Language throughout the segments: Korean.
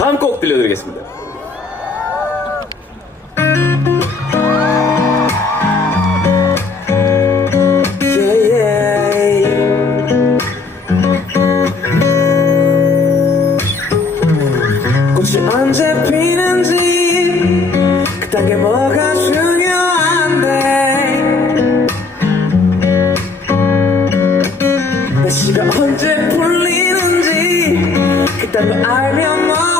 다음 곡 들려드리겠습니다. 알면 뭐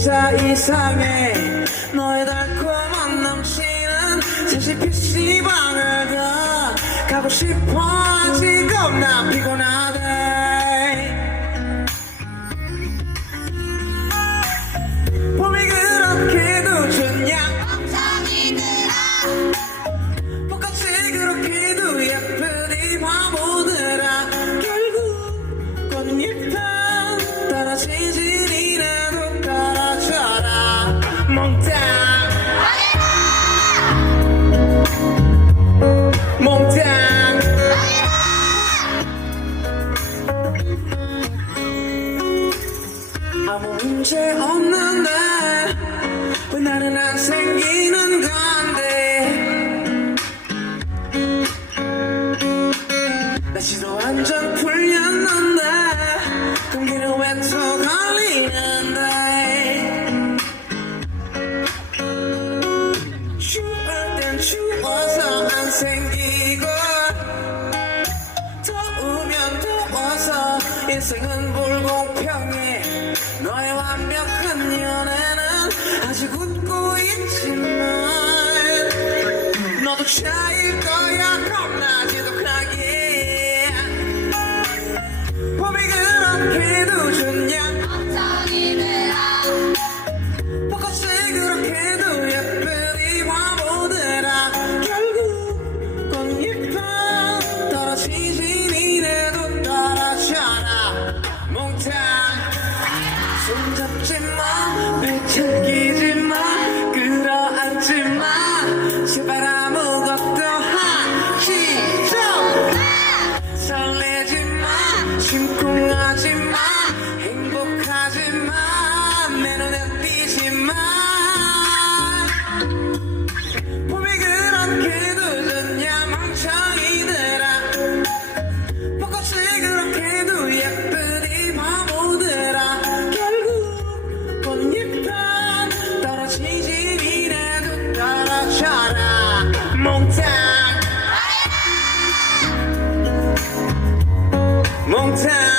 진짜 이상해. 너의 달콤한 넘치는 사실 PC방을 가 가고 싶어 아무 문제 없는데 왜 나는 안 생기는 건데? 날씨도 완전 풀렸는데 감기는 왜또 걸리는데? 추울 땐 추워서 안 생기고 더우면 더워서 인생은 불공평해 너의 완벽한 연애는 아직 웃고 있지만 너도 차일 손잡지 마, 마, 끌어안지 มองจากมอง